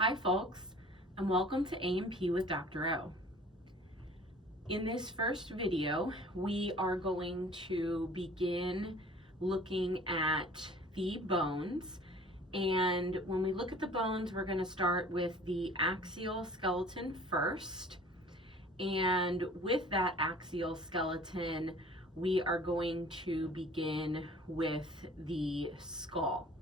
Hi folks, and welcome to A&P with Dr. O. In this first video, we are going to begin looking at the bones. And when we look at the bones, we're going to start with the axial skeleton first. And with that axial skeleton, we are going to begin with the skull.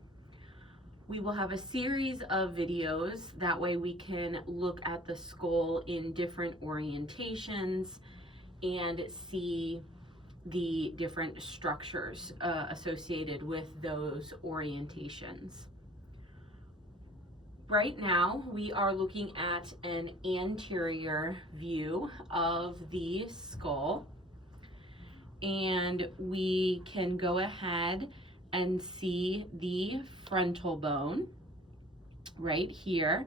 We will have a series of videos, that way we can look at the skull in different orientations and see the different structures associated with those orientations. Right now, we are looking at an anterior view of the skull, and we can go ahead and see the frontal bone right here.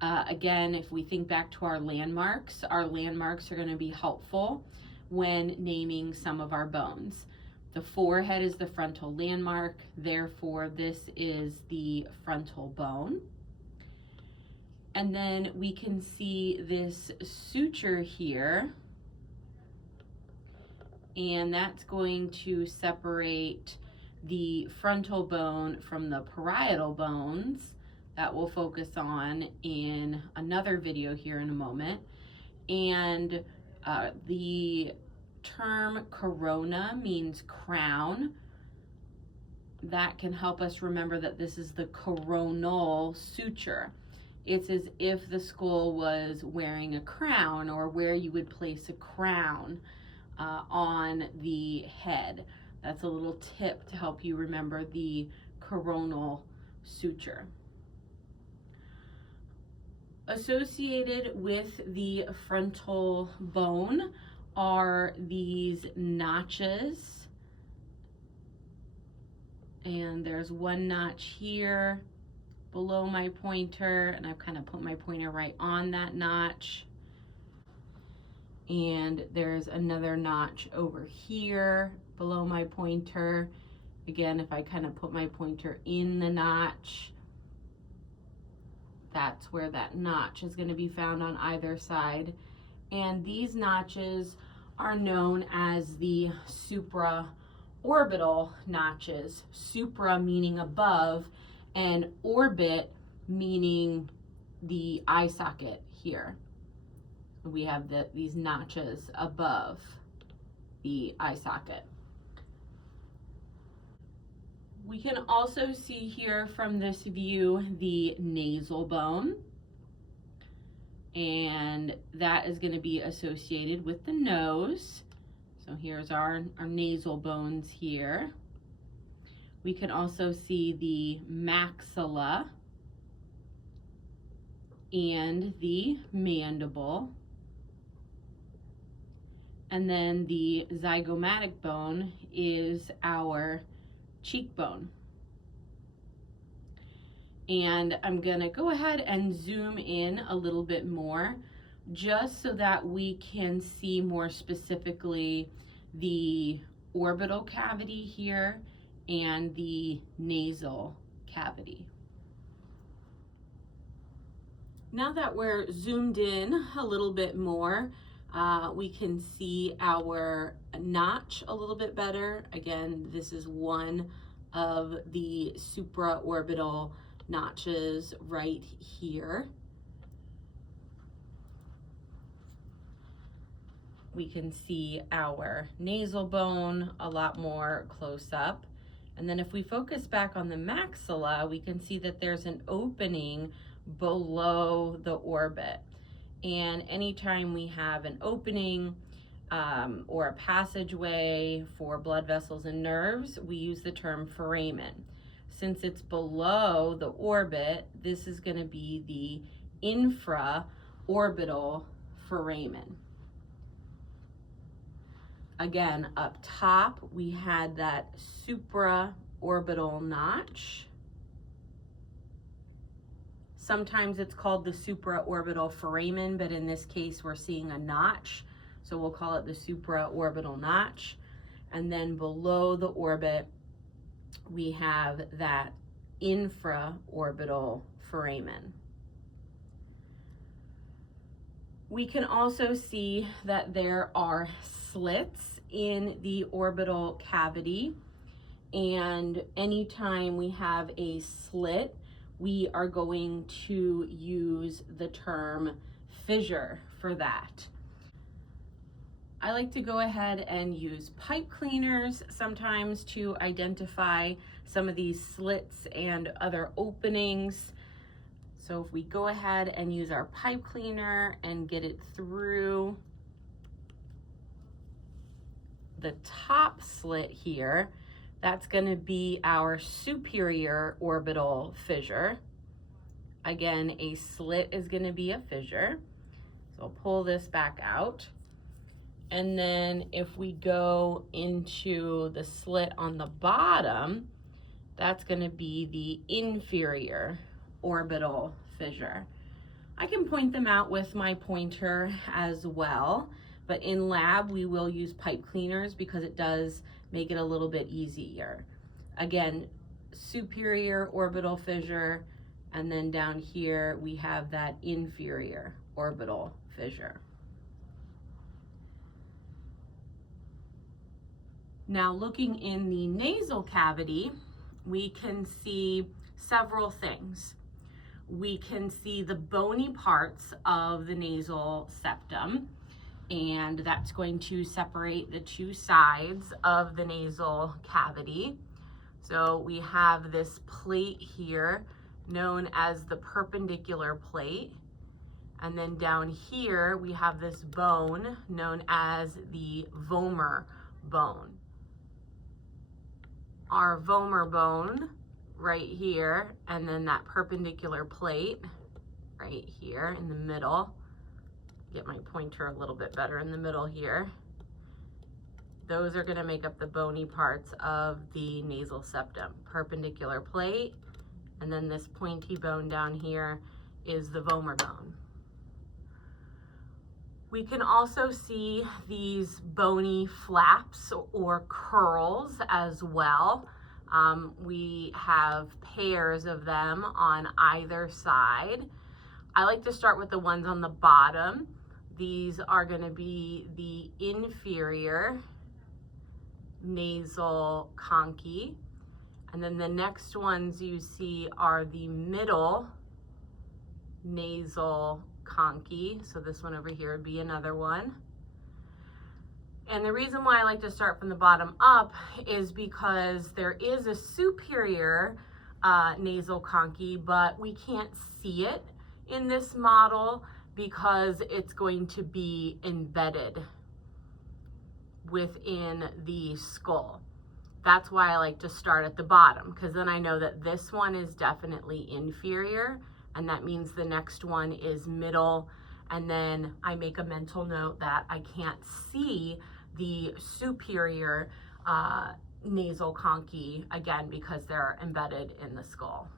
Again, if we think back to our landmarks are going to be helpful when naming some of our bones. The forehead is the frontal landmark, therefore this is the frontal bone. And then we can see this suture here, and that's going to separate the frontal bone from the parietal bones that we'll focus on in another video here in a moment. And the term corona means crown. That can help us remember that this is the coronal suture. It's as if the skull was wearing a crown, or where you would place a crown on the head. That's a little tip to help you remember the coronal suture. Associated with the frontal bone are these notches. And there's one notch here below my pointer, and I've kind of put my pointer right on that notch. And there's another notch over here below my pointer. Again, if I kind of put my pointer in the notch, that's where that notch is going to be found on either side. And these notches are known as the supraorbital notches. Supra meaning above, and orbit meaning the eye socket here. We have these notches above the eye socket. We can also see here from this view the nasal bone, and that is going to be associated with the nose. So here's our nasal bones here. We can also see the maxilla and the mandible. And then the zygomatic bone is our cheekbone. And I'm gonna go ahead and zoom in a little bit more, just so that we can see more specifically the orbital cavity here and the nasal cavity. Now that we're zoomed in a little bit more, we can see our notch a little bit better. Again, this is one of the supraorbital notches right here. We can see our nasal bone a lot more close up. And then if we focus back on the maxilla, we can see that there's an opening below the orbit. And anytime we have an opening or a passageway for blood vessels and nerves, we use the term foramen. Since it's below the orbit, this is going to be the infraorbital foramen. Again, up top, we had that supraorbital notch. Sometimes it's called the supraorbital foramen, but in this case, we're seeing a notch, so we'll call it the supraorbital notch. And then below the orbit, we have that infraorbital foramen. We can also see that there are slits in the orbital cavity, and anytime we have a slit, we are going to use the term fissure for that. I like to go ahead and use pipe cleaners sometimes to identify some of these slits and other openings. So if we go ahead and use our pipe cleaner and get it through the top slit here, that's going to be our superior orbital fissure. Again, a slit is going to be a fissure. So I'll pull this back out. And then if we go into the slit on the bottom, that's going to be the inferior orbital fissure. I can point them out with my pointer as well, but in lab we will use pipe cleaners because it does make it a little bit easier. Again, superior orbital fissure, and then down here we have that inferior orbital fissure. Now looking in the nasal cavity, we can see several things. We can see the bony parts of the nasal septum, and that's going to separate the two sides of the nasal cavity. So we have this plate here known as the perpendicular plate, and then down here we have this bone known as the vomer bone. Our vomer bone right here, and then that perpendicular plate right here in the middle. Get my pointer a little bit better in the middle here. Those are going to make up the bony parts of the nasal septum. Perpendicular plate, and then this pointy bone down here is the vomer bone. We can also see these bony flaps or curls as well. We have pairs of them on either side. I like to start with the ones on the bottom. These are going to be the inferior nasal conchae. And then the next ones you see are the middle nasal conchae. So this one over here would be another one. And the reason why I like to start from the bottom up is because there is a superior nasal conchae, but we can't see it in this model because it's going to be embedded within the skull. That's why I like to start at the bottom, because then I know that this one is definitely inferior, and that means the next one is middle, and then I make a mental note that I can't see the superior nasal conchae, again, because they're embedded in the skull.